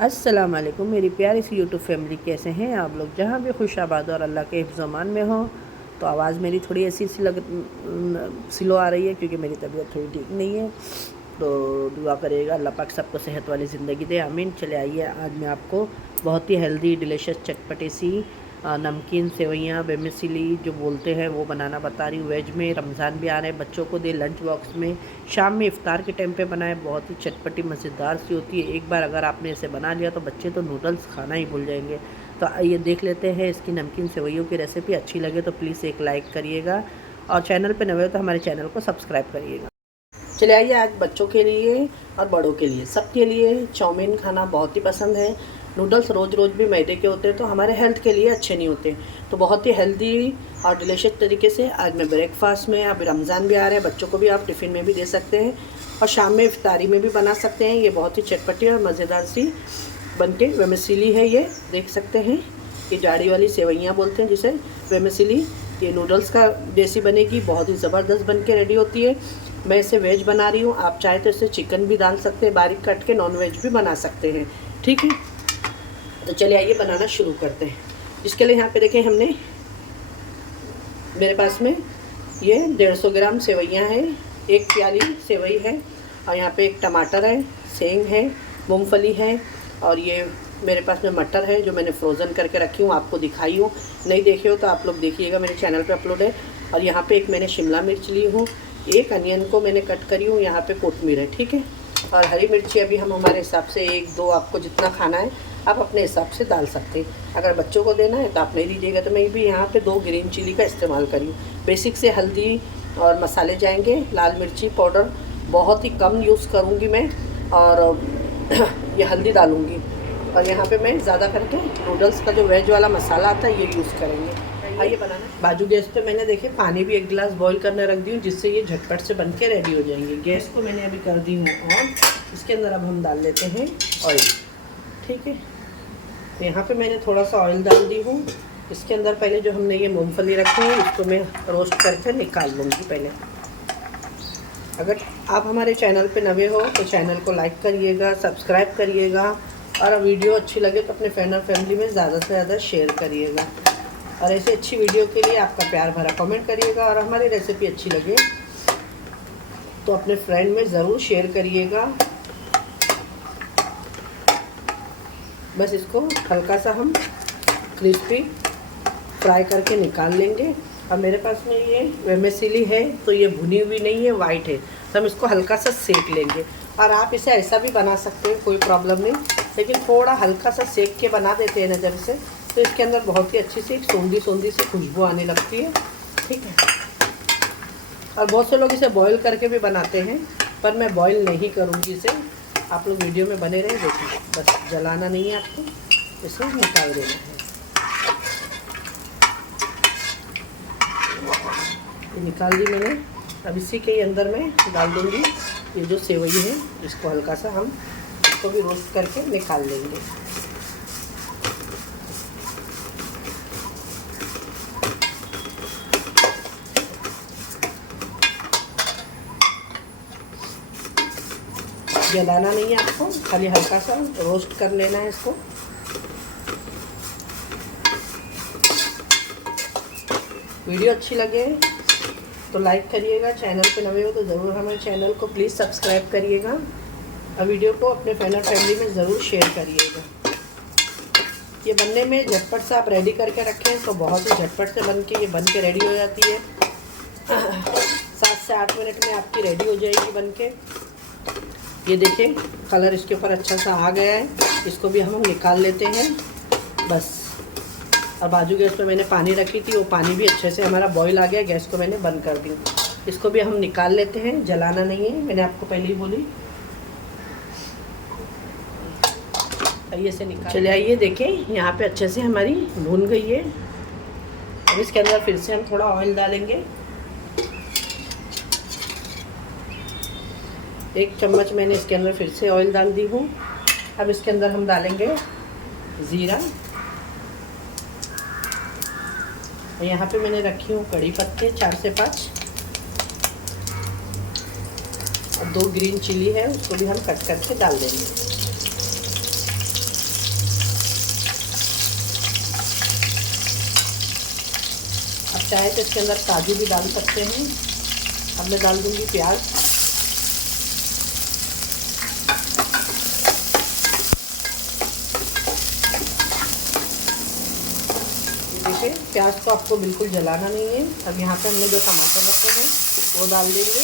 अस्सलाम वालेकुम मेरी प्यारी सी यूट्यूब फैमिली, कैसे हैं आप लोग। जहाँ भी खुश आबाद और अल्लाह के हिफ्ज़-ओ-अमान में हो। तो आवाज़ मेरी थोड़ी ऐसी स्लो आ रही है क्योंकि मेरी तबीयत थोड़ी ठीक नहीं है। तो दुआ करिएगा अल्लाह पाक सबको सेहत वाली ज़िंदगी दे, आमीन। चले आइए, आज मैं आपको बहुत ही हेल्दी डिलीशियस चटपटी सी नमकीन सेवइयाँ वेमिसिली जो बोलते हैं वो बनाना बता रही हूँ। वेज में रमज़ान भी आ रहे हैं, बच्चों को दे लंच बॉक्स में, शाम में इफ़्तार के टाइम पे बनाए। बहुत ही चटपटी मज़ेदार सी होती है। एक बार अगर आपने इसे बना लिया तो बच्चे तो नूडल्स खाना ही भूल जाएंगे। तो आइए देख लेते हैं इसकी नमकीन सेवइयों की रेसिपी। अच्छी लगे तो प्लीज़ एक लाइक करिएगा और चैनल पर नए हो तो हमारे चैनल को सब्सक्राइब करिएगा। चले आइए, आज बच्चों के लिए और बड़ों के लिए सबके लिए चाउमीन खाना बहुत ही पसंद है। नूडल्स रोज़ रोज़ भी मैदे के होते हैं तो हमारे हेल्थ के लिए अच्छे नहीं होते। तो बहुत ही हेल्दी और डिलीशियस तरीके से आज मैं ब्रेकफास्ट में, अब रमज़ान भी आ रहे हैं, बच्चों को भी आप टिफ़िन में भी दे सकते हैं और शाम में इफ्तारी में भी बना सकते हैं। ये बहुत ही चटपटी और मज़ेदार सी बनके वेमिसिली है। ये देख सकते हैं, ये जाड़ी वाली सेवइयाँ बोलते हैं जिसे वेमिसिली। ये नूडल्स का जैसी बनेगी, बहुत ही ज़बरदस्त बन के रेडी होती है। मैं इसे वेज बना रही हूँ, आप चाहे तो इसे चिकन भी डाल सकते हैं, बारीक कट के नॉन वेज भी बना सकते हैं। ठीक है, तो चलिए आइए बनाना शुरू करते हैं। इसके लिए यहाँ पे देखें, हमने मेरे पास में ये 150 ग्राम सेवइयाँ हैं, एक प्याली सेवई है और यहाँ पे एक टमाटर है, सेंग है, मूंगफली है और ये मेरे पास में मटर है जो मैंने फ्रोज़न करके रखी हूँ, आपको दिखाई हूँ। नहीं देखे हो तो आप लोग देखिएगा, मेरे चैनल पे अपलोड है। और यहाँ पे एक मैंने शिमला मिर्च ली हूँ, एक अनियन को मैंने कट करी हूँ, यहाँ पे कोतमीर है। ठीक है, और हरी मिर्ची अभी हम हमारे हिसाब से 1-2 आपको जितना खाना है आप अपने हिसाब से डाल सकते हैं। अगर बच्चों को देना है तो आप नहीं दीजिएगा। तो मैं भी यहाँ पे 2 ग्रीन चिली का इस्तेमाल करी हूँ। बेसिक से हल्दी और मसाले जाएंगे, लाल मिर्ची पाउडर बहुत ही कम यूज़ करूँगी मैं और ये हल्दी डालूँगी। और यहाँ पे मैं ज़्यादा करके नूडल्स का जो वेज वाला मसाला आता है ये यूज़ करेंगे। आइए बनाना। बाजू गैस पे मैंने देखे पानी भी 1 गिलास बॉईल करने रख दी हूँ, जिससे ये झटपट से बन के रेडी हो जाएंगे। गैस को मैंने अभी कर दी हूँ ऑन। इसके अंदर अब हम डाल लेते हैं ऑयल। ठीक है, तो यहाँ पे मैंने थोड़ा सा ऑयल डाल दी हूँ। इसके अंदर पहले जो हमने ये मूंगफली रखी है इसको मैं रोस्ट करके निकाल लूँगी पहले। अगर आप हमारे चैनल पे नए हो तो चैनल को लाइक करिएगा, सब्सक्राइब करिएगा और वीडियो अच्छी लगे तो अपने फ्रेंड और फैमिली में ज़्यादा से ज़्यादा शेयर करिएगा। और ऐसे अच्छी वीडियो के लिए आपका प्यार भरा कमेंट करिएगा और हमारी रेसिपी अच्छी लगे तो अपने फ्रेंड में ज़रूर शेयर करिएगा। बस इसको हल्का सा हम क्रिस्पी फ्राई करके निकाल लेंगे। और मेरे पास में ये वेमिसिली है तो ये भुनी हुई नहीं है, वाइट है, तो हम इसको हल्का सा सेक लेंगे। और आप इसे ऐसा भी बना सकते हैं, कोई प्रॉब्लम नहीं, लेकिन थोड़ा हल्का सा सेक के बना देते हैं ना जब से, तो इसके अंदर बहुत ही अच्छी सी सोंधी सोंधी सी खुशबू आने लगती है। ठीक है, और बहुत से लोग इसे बॉईल करके भी बनाते हैं, पर मैं बॉईल नहीं करूँगी इसे। आप लोग वीडियो में बने रहे, देखिए, बस जलाना नहीं है आपको, इसे निकाल देना है। ये निकाल दी मैंने। अब इसी के अंदर मैं डाल दूँगी ये जो सेवई है, इसको हल्का सा हम इसको भी रोस्ट करके निकाल लेंगे। जलाना नहीं है आपको, खाली हल्का सा रोस्ट कर लेना है इसको। वीडियो अच्छी लगे तो लाइक करिएगा, चैनल पे नए हो तो ज़रूर हमारे चैनल को प्लीज़ सब्सक्राइब करिएगा और वीडियो को अपने फ्रेंड और फैमिली में ज़रूर शेयर करिएगा। ये बनने में झटपट से आप रेडी करके रखें तो बहुत ही झटपट से बन के रेडी हो जाती है। 7 से 8 मिनट में आपकी रेडी हो जाएगी बन के। ये देखें, कलर इसके ऊपर अच्छा सा आ गया है, इसको भी हम निकाल लेते हैं बस। और बाजू गैस पे मैंने पानी रखी थी, वो पानी भी अच्छे से हमारा बॉईल आ गया। गैस को मैंने बंद कर दी, इसको भी हम निकाल लेते हैं। जलाना नहीं है, मैंने आपको पहले ही बोली। आइए से निकाल, चले आइए, देखें यहाँ पे अच्छे से हमारी भून गई है। अब इसके अंदर फिर से हम थोड़ा ऑयल डालेंगे। 1 चम्मच मैंने इसके अंदर फिर से ऑयल डाल दी हूँ। अब इसके अंदर हम डालेंगे ज़ीरा। और यहाँ पे मैंने रखी हूँ कड़ी पत्ते 4 से 5 और 2 ग्रीन चिली है, उसको भी हम कट करके डाल देंगे। चाहे तो इसके अंदर काजू भी डाल सकते हैं। अब मैं डाल दूँगी प्याज। देखिए प्याज को आपको बिल्कुल जलाना नहीं है। अब यहाँ पे हमने जो टमाटर रखे हैं वो डाल देंगे।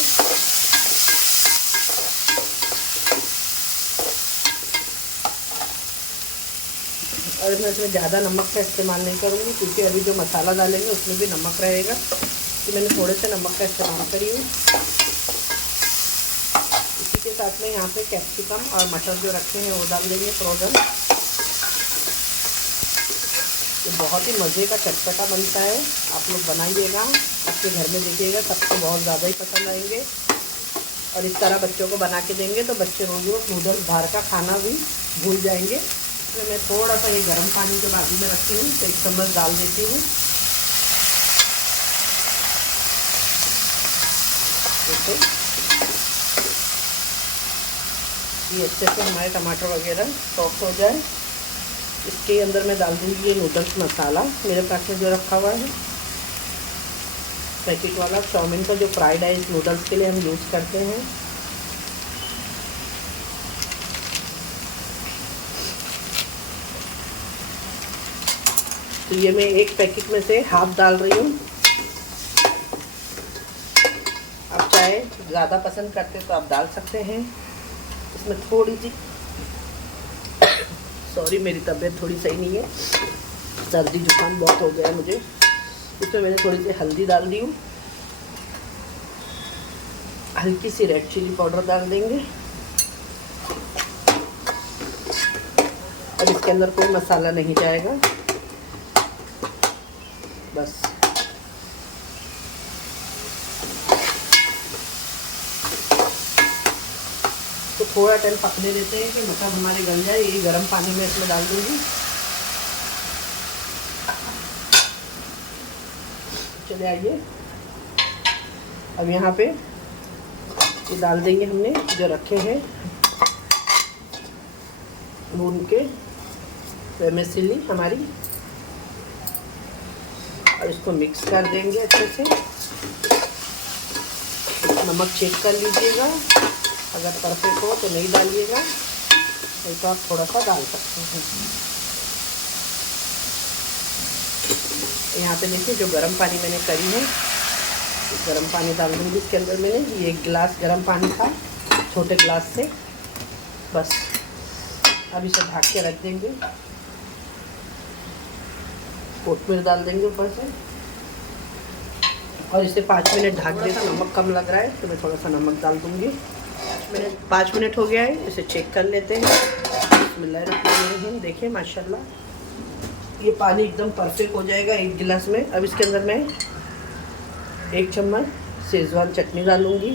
और मैं इसमें ज़्यादा नमक का इस्तेमाल नहीं करूँगी क्योंकि अभी जो मसाला डालेंगे उसमें भी नमक रहेगा, तो मैंने थोड़े से नमक का इस्तेमाल करी हूँ। इसी के साथ में यहाँ पे कैप्सिकम और मटर जो रखे हैं वो डाल देंगे फ्रोज़न। ये बहुत ही मज़े का चटपटा बनता है, आप लोग बनाइएगा, आपके घर में देखिएगा सबको बहुत ज़्यादा ही पसंद आएंगे। और इस तरह बच्चों को बना के देंगे तो बच्चे रोज़ रोज़ नूडल्स बाहर का खाना भी भूल जाएंगे। तो मैं थोड़ा सा ये गर्म पानी के बाजू में रखती हूँ तो 1 चम्मच डाल देती हूँ। देखो ये अच्छे से हमारे टमाटर वगैरह सॉफ्ट हो जाए, इसके अंदर मैं डाल दूँगी ये नूडल्स मसाला मेरे पास में जो रखा हुआ है पैकेट वाला। चाउमीन का जो फ्राइड राइस नूडल्स के लिए हम यूज़ करते हैं। तो ये मैं एक पैकेट में से हाफ डाल रही हूँ। आप चाहे ज़्यादा पसंद करते तो आप डाल सकते हैं। इसमें थोड़ी सी सॉरी मेरी तबीयत थोड़ी सही नहीं है, सर्दी जुकाम बहुत हो गया है मुझे। इसमें मैंने थोड़ी सी हल्दी डाल दी हूँ, हल्की सी रेड चिली पाउडर डाल देंगे। अब इसके अंदर कोई मसाला नहीं जाएगा, बस तो थोड़ा टाइम पकने देते हैं कि मटर हमारे गल जाए। ये गर्म पानी में इसमें डाल दूँगी। चले आइए, अब यहाँ पे ये डाल देंगे हमने जो रखे हैं भून के वर्मिसेली हमारी, और इसको मिक्स कर देंगे अच्छे से। नमक चेक कर लीजिएगा, अगर परफेक्ट हो तो नहीं डालिएगा, नहीं तो आप थोड़ा सा डाल सकते हैं। यहाँ पे देखिए जो गर्म पानी मैंने करी है, गर्म पानी डाल दूँगी इसके अंदर। मैंने ये 1 गिलास गर्म पानी था छोटे गिलास से, बस अब इसे ढक के रख देंगे। कोथमीर डाल देंगे ऊपर से और इसे 5 मिनट ढक देते। नमक कम लग रहा है तो मैं थोड़ा सा नमक डाल दूँगी। 5 मिनट हो गया है, इसे चेक कर लेते हैं। बिस्मिल्लाहिर्रहमानिर्रहीम। देखिए माशाल्लाह ये पानी एकदम परफेक्ट हो जाएगा 1 गिलास में। अब इसके अंदर मैं 1 चम्मच शेजवान चटनी डालूँगी।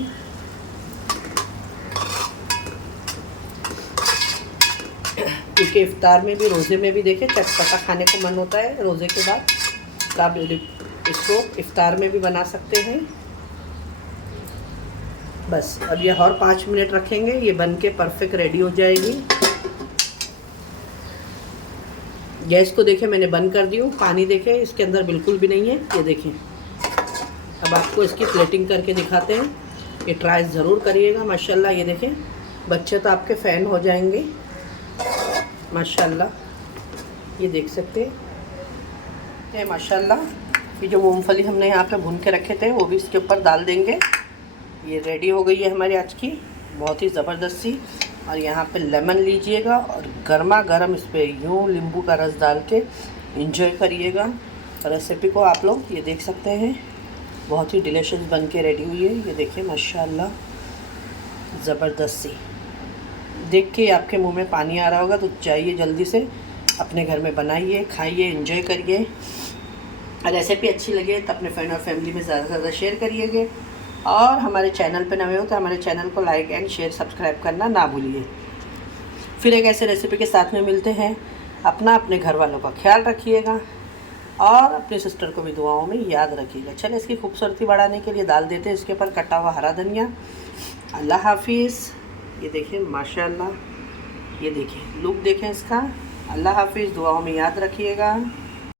क्योंकि इफ्तार में भी रोज़े में भी देखिए चटपटा खाने को मन होता है रोज़े के बाद, तो आप इसको इफ्तार में भी बना सकते हैं। बस अब ये और 5 मिनट रखेंगे, ये बन के परफेक्ट रेडी हो जाएगी। गैस को देखें मैंने बंद कर दी हूँ। पानी देखें इसके अंदर बिल्कुल भी नहीं है, ये देखें। अब आपको इसकी प्लेटिंग करके दिखाते हैं, ये ट्राई ज़रूर करिएगा। माशाल्लाह ये देखें, बच्चे तो आपके फ़ैन हो जाएंगे माशाल्लाह। ये देख सकते हैं माशाल्लाह। ये जो मूंगफली हमने यहाँ पे भून के रखे थे वो भी इसके ऊपर डाल देंगे। ये रेडी हो गई है हमारी आज की बहुत ही ज़बरदस्त सी। और यहाँ पे लेमन लीजिएगा और गर्मा गर्म इस पर यूँ नींबू का रस डाल के इंजॉय करिएगा। रेसिपी को आप लोग ये देख सकते हैं, बहुत ही डिलीशियस बन के रेडी हुई है। ये देखिए माशाल्लाह ज़बरदस्त सी। देख के आपके मुंह में पानी आ रहा होगा, तो चाहिए जल्दी से अपने घर में बनाइए, खाइए, एंजॉय करिए। रेसिपी अच्छी लगे तो अपने फ्रेंड और फैमिली में ज़्यादा से ज़्यादा शेयर करिएगा। और हमारे चैनल पे नए हो तो हमारे चैनल को लाइक एंड शेयर सब्सक्राइब करना ना भूलिए। फिर एक ऐसे रेसिपी के साथ में मिलते हैं। अपने घर वालों का ख्याल रखिएगा और अपने सिस्टर को भी दुआओं में याद रखिएगा। चलिए इसकी खूबसूरती बढ़ाने के लिए डाल देते हैं इसके ऊपर कटा हुआ हरा धनिया। अल्लाह हाफिज़। ये देखिए माशाल्लाह, ये देखिए लुक देखें इसका। अल्लाह हाफिज़, दुआओं में याद रखिएगा।